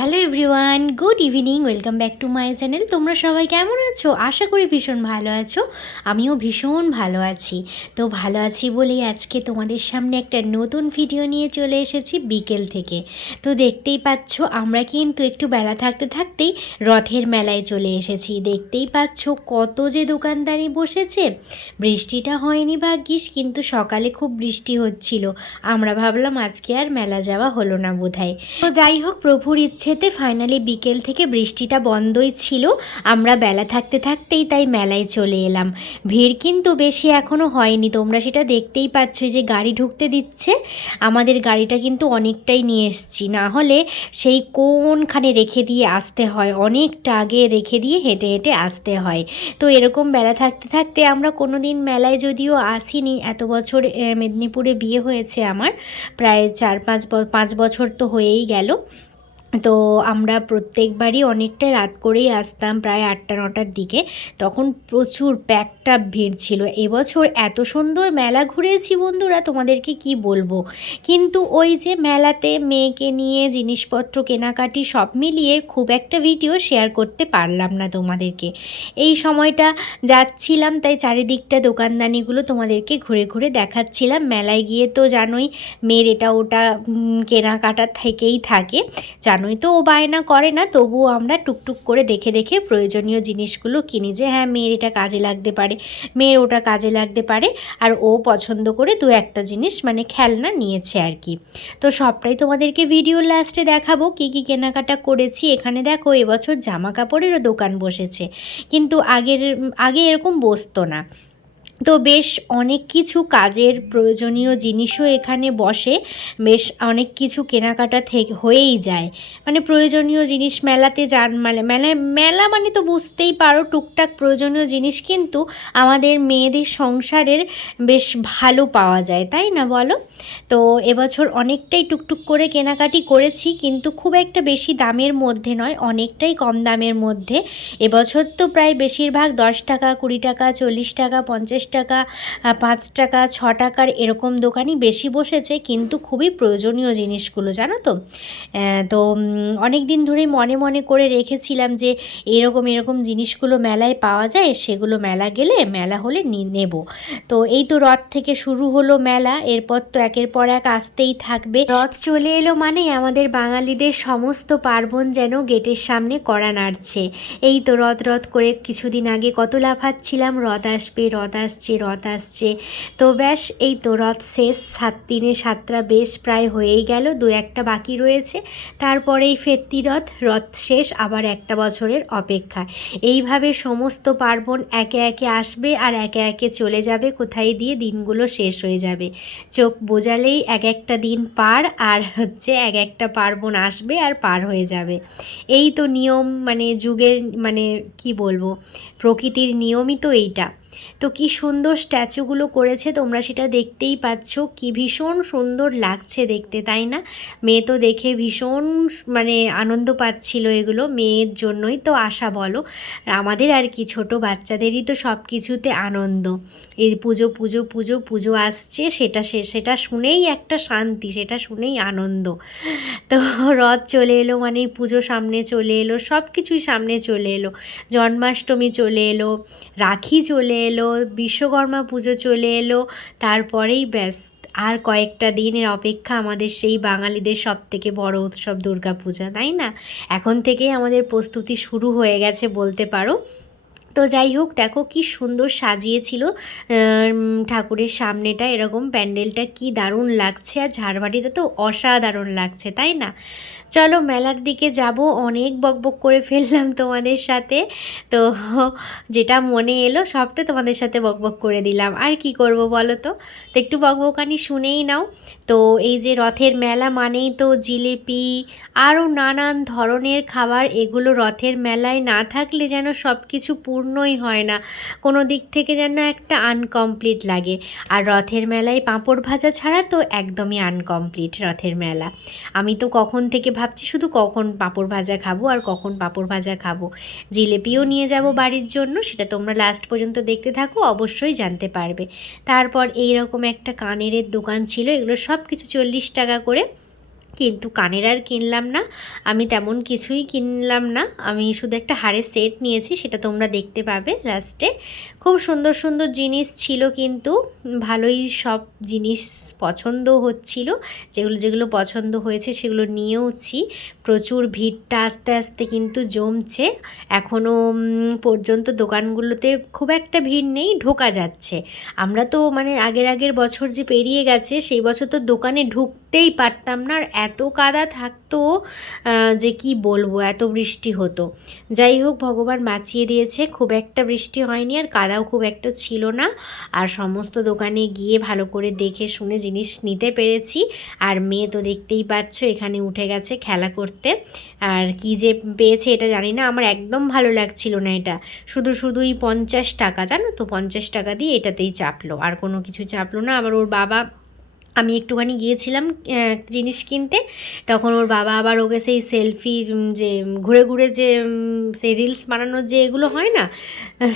Hello everyone, good evening. Welcome back to my channel. তোমরা সবাই কেমন আছো? আশা করি ভীষণ ভালো আছো। আমিও ভীষণ ভালো আছি। তো ভালো আছি বলেই আজকে তোমাদের সামনে একটা নতুন ভিডিও নিয়ে চলে এসেছি বিকেল থেকে। তো দেখতেই পাচ্ছ আমরা কিন্তু একটু বেলা থাকতে থাকতেই রথের মেলায় চলে এসেছি। দেখতেই পাচ্ছ কত যে দোকানদারি বসেছে। বৃষ্টিটা হয়নি ভাগ্যিস, কিন্তু সকালে খুব বৃষ্টি হচ্ছিল। আমরা ভাবলাম আজকে আর মেলা যাওয়া হলো না বোধহয়। তো যাই হোক, প্রভুর ইচ্ছেতে ফাইনালি বিকেল থেকে বৃষ্টিটা বন্ধই ছিল। আমরা বেলা থাকতে থাকতেই তাই মেলায় চলে এলাম। ভিড় কিন্তু বেশি এখনও হয়নি, তোমরা সেটা দেখতেই পাচ্ছ যে গাড়ি ঢুকতে দিচ্ছে। আমাদের গাড়িটা কিন্তু অনেকটাই নিয়ে এসেছি, না হলে সেই কোনখানে রেখে দিয়ে আসতে হয়, অনেকটা আগে রেখে দিয়ে হেঁটে হেঁটে আসতে হয়। তো এরকম বেলা থাকতে থাকতে আমরা কোনো দিন মেলায় যদিও আসিনি, এত বছর মেদিনীপুরে বিয়ে হয়েছে আমার, প্রায় 4-5 বছর তো হয়েই গেল। তো আমরা প্রত্যেকবারই অনেকটাই রাত করেই আসতাম, প্রায় 8টা-9টার দিকে। তখন প্রচুর প্যাকটা ভিড় ছিল। এবছর এত সুন্দর মেলা ঘুরেছি বন্ধুরা, তোমাদেরকে কি বলবো। কিন্তু ওই যে মেলাতে মেয়েকে নিয়ে জিনিসপত্র কেনাকাটি সব মিলিয়ে খুব একটা ভিডিও শেয়ার করতে পারলাম না তোমাদেরকে। এই সময়টা যাচ্ছিলাম তাই চারিদিকটা দোকানদানিগুলো তোমাদেরকে ঘুরে ঘুরে দেখাচ্ছিলাম। মেলায় গিয়ে তো জানোই মেয়ের এটা ওটা কেনাকাটা থেকেই থাকে, জানোই তো ও বায়না করে না, তবুও আমরা টুকটুক করে দেখে দেখে প্রয়োজনীয় জিনিসগুলো কিনি, যে হ্যাঁ মেয়ের এটা কাজে লাগতে পারে, মেয়ের ওটা কাজে লাগতে পারে। আর ও পছন্দ করে দু একটা জিনিস মানে খেলনা নিয়েছে আর কি। তো সবটাই তোমাদেরকে ভিডিওর লাস্টে দেখাবো কী কী কেনাকাটা করেছি। এখানে দেখো এবছর জামা কাপড়েরও দোকান বসেছে, কিন্তু আগে এরকম বসতো না। তো বেশ অনেক কিছু কাজের প্রয়োজনীয় জিনিসও এখানে বসে, বেশ অনেক কিছু কেনাকাটা থেকে হয়েই যায়। মানে প্রয়োজনীয় জিনিস মেলাতে মেলা মানে তো বুঝতেই পারো, টুকটাক প্রয়োজনীয় জিনিস কিন্তু আমাদের মেয়েদের সংসারের বেশ ভালো পাওয়া যায়, তাই না বলো? তো এবছর অনেকটাই টুকটুক করে কেনাকাটি করেছি, কিন্তু খুব একটা বেশি দামের মধ্যে নয়, অনেকটাই কম দামের মধ্যে। এবছর তো প্রায় বেশিরভাগ 10 টাকা, 20 টাকা, 40 টাকা, 50 টাকা, 5 টাকা, 6 টাকার এরকম দোকানই বেশি বসেছে, কিন্তু খুবই প্রয়োজনীয় জিনিসগুলো, জানো তো। তো অনেক দিন ধরেই মনে মনে করে রেখেছিলাম যে এরকম এরকম জিনিসগুলো মেলায় পাওয়া যায়, সেগুলো মেলা হলে নেব। তো এই তো রথ থেকে শুরু হলো মেলা, এরপর তো একের পর এক আসতেই থাকবে। রথ চলে এলো মানে আমাদের বাঙালিদের সমস্ত পার্বণ যেন গেটের সামনে কড়া নাড়ছে। এই তো রথ রথ করে কিছুদিন আগে কত লাফাচ্ছিলাম, রথ আসবে, রথ আসছে, রথ আসছে। তো ব্যাস এই তো রথ শেষ, 7 দিনে 7টা বেশ প্রায় হয়েই গেল, 2-1টা বাকি রয়েছে। তারপরেই ফেরতি রথ শেষ, আবার একটা বছরের অপেক্ষা। এইভাবে সমস্ত পার্বণ একে একে আসবে আর একে একে চলে যাবে, কোথায় দিয়ে দিনগুলো শেষ হয়ে যাবে। চোখ বোঝালেই এক একটা দিন পার, আর হচ্ছে এক একটা পার্বণ আসবে আর পার হয়ে যাবে। এই তো নিয়ম, মানে যুগের, মানে কি বলবো, প্রকৃতির নিয়মই তো এইটা। তো কি সুন্দর স্ট্যাচুগুলো করেছে, তোমরা সেটা দেখতেই পাচ্ছ, কি ভীষণ সুন্দর লাগছে দেখতে, তাই না? মেয়ে তো দেখে ভীষণ মানে আনন্দ পাচ্ছিল, এগুলো মেয়ের জন্যই তো আশা বলো, আমাদের আর কি, ছোট বাচ্চাদেরই তো সব কিছুতে আনন্দ। এই পুজো পুজো পুজো পুজো আসছে, সেটা শুনেই একটা শান্তি, সেটা শুনেই আনন্দ। তো রথ চলে এলো মানে পুজো সামনে চলে এলো, সব কিছুই সামনে চলে এলো। জন্মাষ্টমী চলে এলো, রাখি চলে এলো, বিশ্বকর্মা পুজো চলে এলো, তারপরেই ব্যাস আর কয়েকটা দিনের অপেক্ষা আমাদের সেই বাঙালিদের সবথেকে বড় উৎসব দুর্গাপূজা, তাই না? এখন থেকেই আমাদের প্রস্তুতি শুরু হয়ে গেছে বলতে পারো। তো যাই হোক, দেখো কি সুন্দর সাজিয়েছিল ঠাকুরের সামনেটা, এরকম প্যান্ডেলটা কি দারুণ লাগছে, আর ঝাড়বাতিটা তো অসাধারণ লাগছে, তাই না? চলো মেলার দিকে যাব, অনেক বকবক করে ফেললাম তোমাদের সাথে। তো যেটা মনে এলো সবটা তোমাদের সাথে বকবক করে দিলাম, আর কি করব বলো তো। তো একটু বকবকানি শুনেই নাও। তো এই যে রথের মেলা মানেই তো জিলিপি, আরও নানান ধরনের খাবার, এগুলো রথের মেলায় না থাকলে যেন সব কিছু পূর্ণই হয় না, কোনো দিক থেকে যেন একটা আনকমপ্লিট লাগে। আর রথের মেলায় পাঁপড় ভাজা ছাড়া তো একদমই আনকমপ্লিট রথের মেলা। আমি তো কখন থেকে ভাবছি শুধু কখন পাঁপড় ভাজা খাবো আর কখন পাঁপড় ভাজা খাবো। জিলিপিও নিয়ে যাব বাড়ির জন্য, সেটা তোমরা লাস্ট পর্যন্ত দেখতে থাকো, অবশ্যই জানতে পারবে। তারপর এই রকম একটা কানেরের দোকান ছিল, এগুলো সব কিছু 40 টাকা করে, কিন্তু কানের আর কিনলাম না, আমি তেমন কিছুই কিনলাম না, আমি শুধু একটা হারের সেট নিয়েছি, সেটা তোমরা দেখতে পাবে লাস্টে। খুব সুন্দর সুন্দর জিনিস ছিল, কিন্তু ভালোই সব জিনিস পছন্দ হচ্ছিল। যেগুলো যেগুলো পছন্দ হয়েছে সেগুলো নিয়েওছি। প্রচুর ভিড়টা আস্তে আস্তে কিন্তু জমছে, এখনও পর্যন্ত দোকানগুলোতে খুব একটা ভিড় নেই, ঢোকা যাচ্ছে। আমরা তো মানে আগের বছর যে পেরিয়ে গেছে সেই বছর তো দোকানে ঢুকতেই পারতাম না, আর এত কাদা থাকতো যে কি বলবো, এত বৃষ্টি হতো। যাই হোক, ভগবান বাঁচিয়ে দিয়েছে, খুব একটা বৃষ্টি হয়নি আর কাদাও খুব একটা ছিল না। আর সমস্ত দোকানে গিয়ে ভালো করে দেখে শুনে জিনিস নিতে পেরেছি। আর মেয়ে তো দেখতেই পাচ্ছ এখানে উঠে গেছে খেলা করতে, আর কি যে পেয়েছে এটা জানি না, আমার একদম ভালো লাগছিল না এটা। শুধুই 50 টাকা, জানো তো, 50 টাকা দিয়ে এটাতেই চাপলো, আর কোনো কিছু চাপলো না। আবার ওর বাবা, আমি একটুখানি গিয়েছিলাম জিনিস কিনতে, তখন ওর বাবা আবার ওকে সেই সেলফির যে ঘুরে ঘুরে যে সেই রিলস বানানোর যে এগুলো হয় না,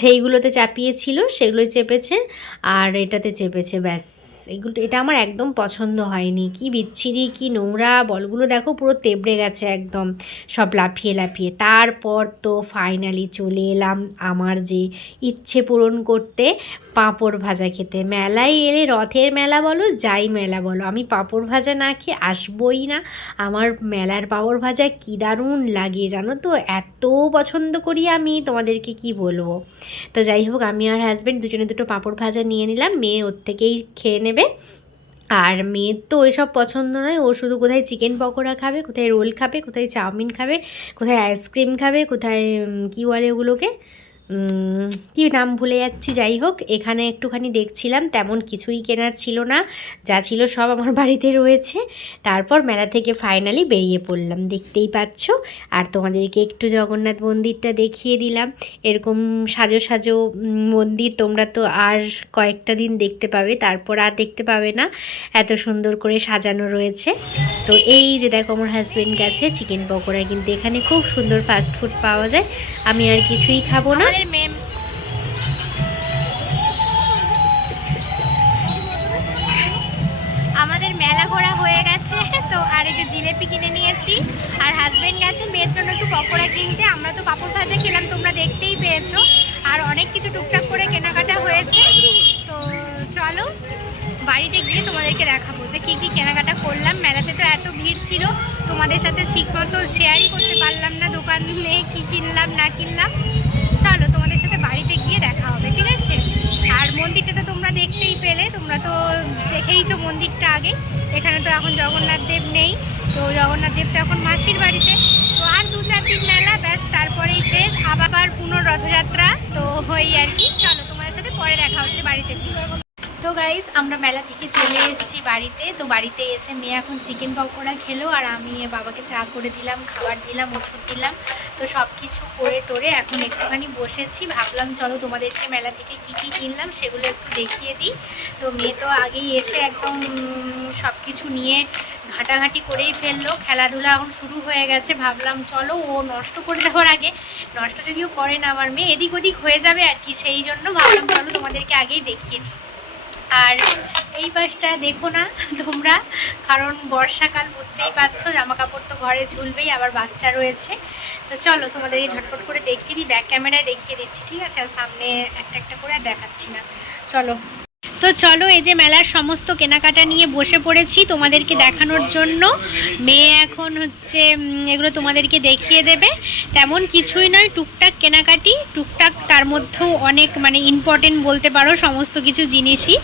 সেইগুলোতে চাপিয়েছিল, সেগুলোই চেপেছে আর এটাতে চেপেছে, ব্যাস। এটা আমার একদম পছন্দ হয়নি, কি বিচ্ছিরি, কি নোংরা, বলগুলো দেখো পুরো তেবড়ে গেছে একদম, সব লাফিয়ে লাফিয়ে। তারপর তো ফাইনালি চলে এলাম আমার যে ইচ্ছে পূরণ করতে, পাঁপড় ভাজা খেতে। মেলায় এলে, রথের মেলা বলো যাই মেলা বলো, আমি পাঁপড় ভাজা না খেয়ে আসবই না। আমার মেলার পাঁপড় ভাজা কী দারুণ লাগে জানো তো, এত পছন্দ করি আমি, তোমাদেরকে কি বলবো। তো যাই হোক, আমি আর হাজব্যান্ড দুজনে দুটো পাঁপড় ভাজা নিয়ে নিলাম, মেয়ে ওর থেকেই খেয়ে নেবে। আর মেয়ের তো ওইসব পছন্দ নয়, ও শুধু কোথায় চিকেন পকোড়া খাবে, কোথায় রোল খাবে, কোথায় চাউমিন খাবে, কোথায় আইসক্রিম খাবে, কোথায় কী বলে ওগুলোকে, কী নাম ভুলে যাচ্ছি। যাই হোক, এখানে একটুখানি দেখছিলাম, তেমন কিছুই কেনার ছিল না, যা ছিল সব আমার বাড়িতে রয়েছে। তারপর মেলা থেকে ফাইনালি বেরিয়ে পড়লাম, দেখতেই পাচ্ছ। আর তোমাদেরকে একটু জগন্নাথ মন্দিরটা দেখিয়ে দিলাম। এরকম সাজো সাজো মন্দির তোমরা তো আর কয়েকটা দিন দেখতে পাবে, তারপর আর দেখতে পাবে না, এত সুন্দর করে সাজানো রয়েছে। তো এই যে দেখো, আমার হাজব্যান্ড গেছে চিকেন পকোড়া কিনতে, এখানে খুব সুন্দর ফাস্ট ফুড পাওয়া যায়, আমি আর কিছুই খাবো না। আমাদের মেলা ঘোরা হয়ে গেছে তো, আর এই যে জিলেপি কিনে নিয়েছি, আর হাজব্যান্ড গেছে মেয়ের জন্য একটু পকোড়া কিনতে। আমরা তো পাঁপড় ভাজা খেলাম, তোমরা দেখতেই পেয়েছো, আর অনেক কিছু টুকটাক করে কেনাকাটা হয়েছে। তো চলো বাড়িতে গিয়ে তোমাদেরকে দেখাবো যে কী কী কেনাকাটা করলাম। মেলাতে তো এত ভিড় ছিল, তোমাদের সাথে ঠিকমতো শেয়ারই করতে পারলাম না দোকানে কী কিনলাম না কিনলাম। চলো তোমাদের সাথে বাড়িতে গিয়ে দেখা হবে, ঠিক আছে। আর মন্দিরটা তো তোমরা দেখতেই পেলে, তোমরা তো দেখেইছো মন্দিরটা আগে। এখানে তো এখন জগন্নাথ দেব নেই, তো জগন্নাথ দেব তো এখন মাসির বাড়িতে। তো আর 2-4 দিন মেলা, ব্যাস তারপরেই শেষ, আবার পুনর রথযাত্রা। তো হই আর কি, চলো তোমাদের সাথে পরে দেখা হচ্ছে বাড়িতে। তো গাইস, আমরা মেলা থেকে চলে এসেছি বাড়িতে। তো বাড়িতে এসে মেয়ে এখন চিকেন পকোড়া খেলো, আর আমি বাবাকে চা করে দিলাম, খাবার দিলাম, ওষুধ দিলাম। তো সব কিছু করে টোরে এখন একটুখানি বসেছি, ভাবলাম চলো তোমাদেরকে মেলা থেকে কী কী কিনলাম সেগুলো একটু দেখিয়ে দিই। তো মেয়ে তো আগেই এসে একদম সব কিছু নিয়ে ঘাটাঘাটি করেই ফেললো, খেলাধুলা এখন শুরু হয়ে গেছে। ভাবলাম চলো ও নষ্ট করে দেওয়ার আগে, নষ্ট যদিও করে না আমার মেয়ে, এদিক ওদিক হয়ে যাবে আর কি, সেই জন্য ভাবলাম চলো তোমাদেরকে আগেই দেখিয়ে দিই। আর এই পাশটা দেখো না তোমরা, কারণ বর্ষাকাল, বুঝতেই পারছো, জামা কাপড় তো ঘরে ঝুলবেই, আবার বাচ্চা রয়েছে। তো চলো তোমাদেরকে ঝটপট করে দেখিয়ে দিই, ব্যাক ক্যামেরায় দেখিয়ে দিচ্ছি, ঠিক আছে, আর সামনে একটা একটা করে আর দেখাচ্ছি না। চলো, তো চলো এই যে মেলার সমস্ত কেনাকাটা নিয়ে বসে পড়েছি তোমাদেরকে দেখানোর জন্য। মেয়ে এখন হচ্ছে এগুলো তোমাদেরকে দেখিয়ে দেবে, তেমন কিছুই নয়, টুকটাক কেনাকাটি, টুকটাক, তার মধ্যেও অনেক মানে ইম্পর্টেন্ট বলতে পারো সমস্ত কিছু জিনিসই।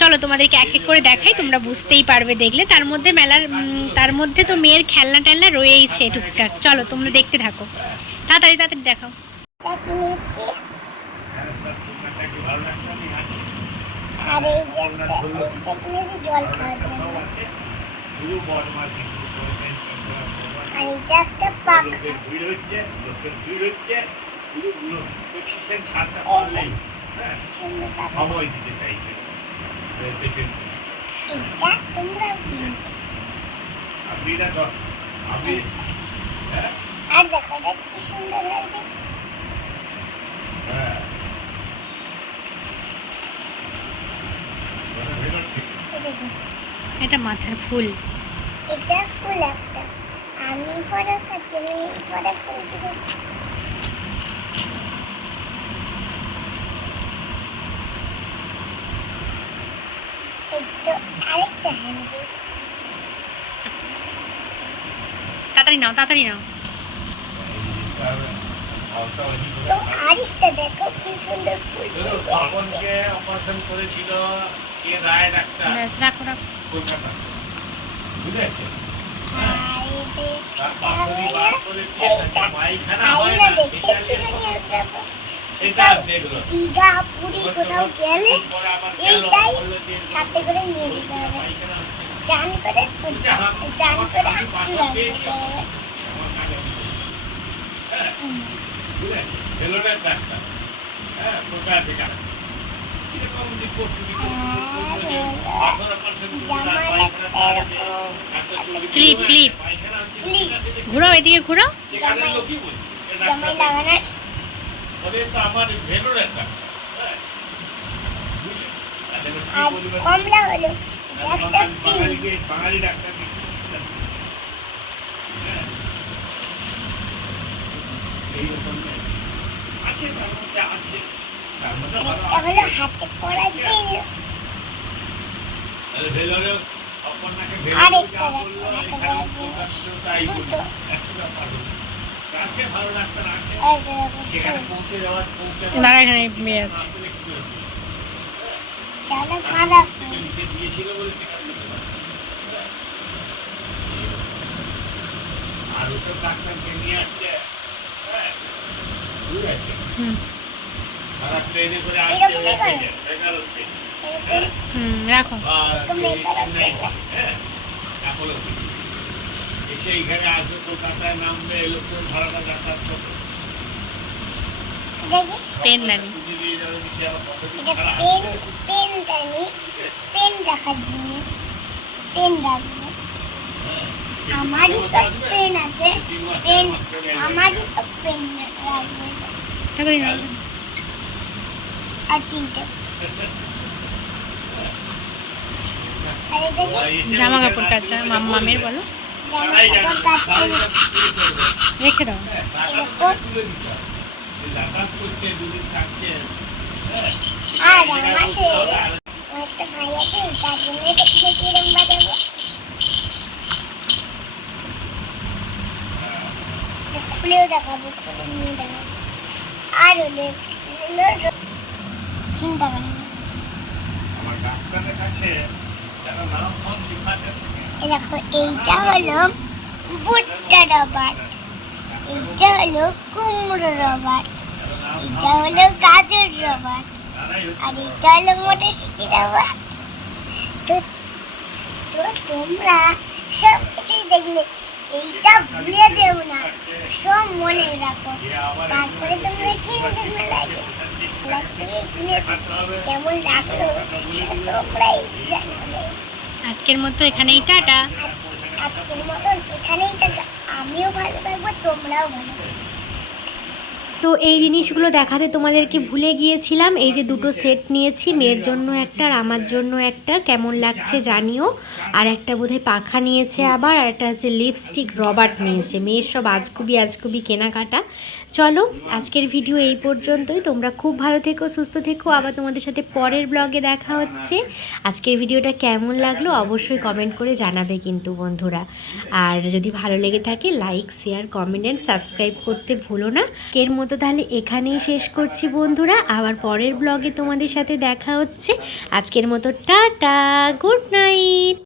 চলো তোমাদেরকে এক এক করে দেখাই, তোমরা বুঝতেই পারবে দেখলে। তার মধ্যে তো মেয়ের খেলনা টেলনা রয়েইছে টুকটাক, চলো তোমরা দেখতে থাকো, তাড়াতাড়ি দেখাও। আর এইটা কিনেছি জল খাওয়ার জন্য, আর এইটা একটা পাখা, এইটা তোমরা আর দেখো এটা কি সুন্দর লাগবে। এটা মাথার ফুল। এটা ফুল একটা আমি পরে খাচ্ছি পরে ফুল দিকে একটু আরেকটা হ্যান্ডি তাড়াতাড়ি নাও তাড়াতাড়ি নাও। তো আরেকটা দেখো কি সুন্দর ফুল তপনকে অপারেশন করেছিল কে রায় ডাক্তার ব্যাস রাখো রাখো। কলকাতা বুঝেছে এটা দেখলো দীঘা পুরী কোথাও গেলে এইটাই সাথে করে নিয়ে যেতে হবে চান করে চুলা যেতে হবে সেলোনের ডাক্তার হ্যাঁ কোথায় থেকে কিরকম রিপোর্ট ক্লিপ ক্লিপ ঘুরাও, এদিকে ঘুরাও। জামাই লাগানোর আমার ভেলোর একটা আর কমলা হলো একটা পিঙ্ক বাঙালি ডাক্তার আছে তার মধ্যে আছে তার মধ্যে একটা হলো হাতে পরা জিনিস ভেলোরে অপর্ণাকে আরেকটা দেখো হাতে পরা জিনিস দুটো কাছে ভালো ডাক্তার আছে এই দেখো যেখানে পৌঁছে যাওয়ার পৌঁছে দাঁড়া, এখানে মেয়ে আছে। যারা খারাপ লিখে দিয়েছিল বলে সেখান থেকে আর ওসব ডাক্তারকে নিয়ে আসছে হ্যাঁ বুঝে আছে তারা ট্রেনে করে আসছে এরকমই করে। বেঙ্গালোরতে রাখো। এসে এখানে আসবে কলকাতায় নামবে লোকের ভাড়াটা যাতায়াত করবে দেখি পেন নানি। এটা পেন দানি পেন রাখার জিনিস পেন রাখবো আমারই সব পেন আছে পেন আমারই সব পেন রাখবো তাড়াতাড়ি নাও। আর তিনটে আর এটা কি জামা কাপড় কাচা মামের বলো, জামা কাপড় কাচতে রেখে দাও। আর আমাদের একটা ভাই আছে তার জন্য দেখতে কিরম বাজাবো খুলেও দেখাবো খুলে নিয়ে দেখাবো আর হলে চিন্তা করেন আমার ডাক্তারের কাছে যারা নাম ফোন লিখাতে দেখো এইটা হলো ভুট্টা রবার্ট এইটা হলো কুমড়ো রবার্ট এইটা হলো গাজর রবার্ট আর এইটা হলো মটরশুঁটি রবার্ট তো তো তোমরা সব কিছুই দেখলে এইটা ভুলে যেও না সব মনে রাখো তারপরে তোমরা কিনে দেখবে লাগে থেকে কিনেছি কেমন লাগলো সেটা তোমরাই জানাবে আজকের মতো এখানেই টাটা। আজকের মতন এখানেই টাটা আমিও ভালো থাকবো তোমরাও ভালো থাকবে তো এই জিনিসগুলো দেখাতে তোমাদেরকে ভুলে গিয়েছিলাম। এই যে দুটো সেট নিয়েছি, মেয়ের জন্য একটা আর আমার জন্য একটা। কেমন লাগছে জানিও। আর একটা বোধহয় পাখা নিয়েছে আবার, আর একটা হচ্ছে লিপস্টিক রবার্ট নিয়েছে। মেয়ের সব আজকুবি কেনাকাটা। চলো আজকের ভিডিও এই পর্যন্তই। তোমরা খুব ভালো থেকো, সুস্থ থেকো। আবার তোমাদের সাথে পরের ব্লগে দেখা হচ্ছে। আজকের ভিডিওটা কেমন লাগলো অবশ্যই কমেন্ট করে জানাবে কিন্তু বন্ধুরা। আর যদি ভালো লেগে থাকে like share comment and subscribe করতে ভুলো না। এর মতো তাহলে এখানেই শেষ করছি বন্ধুরা। আবার পরের ব্লগে তোমাদের সাথে দেখা হচ্ছে। আজকের মতো টাটা, গুড নাইট।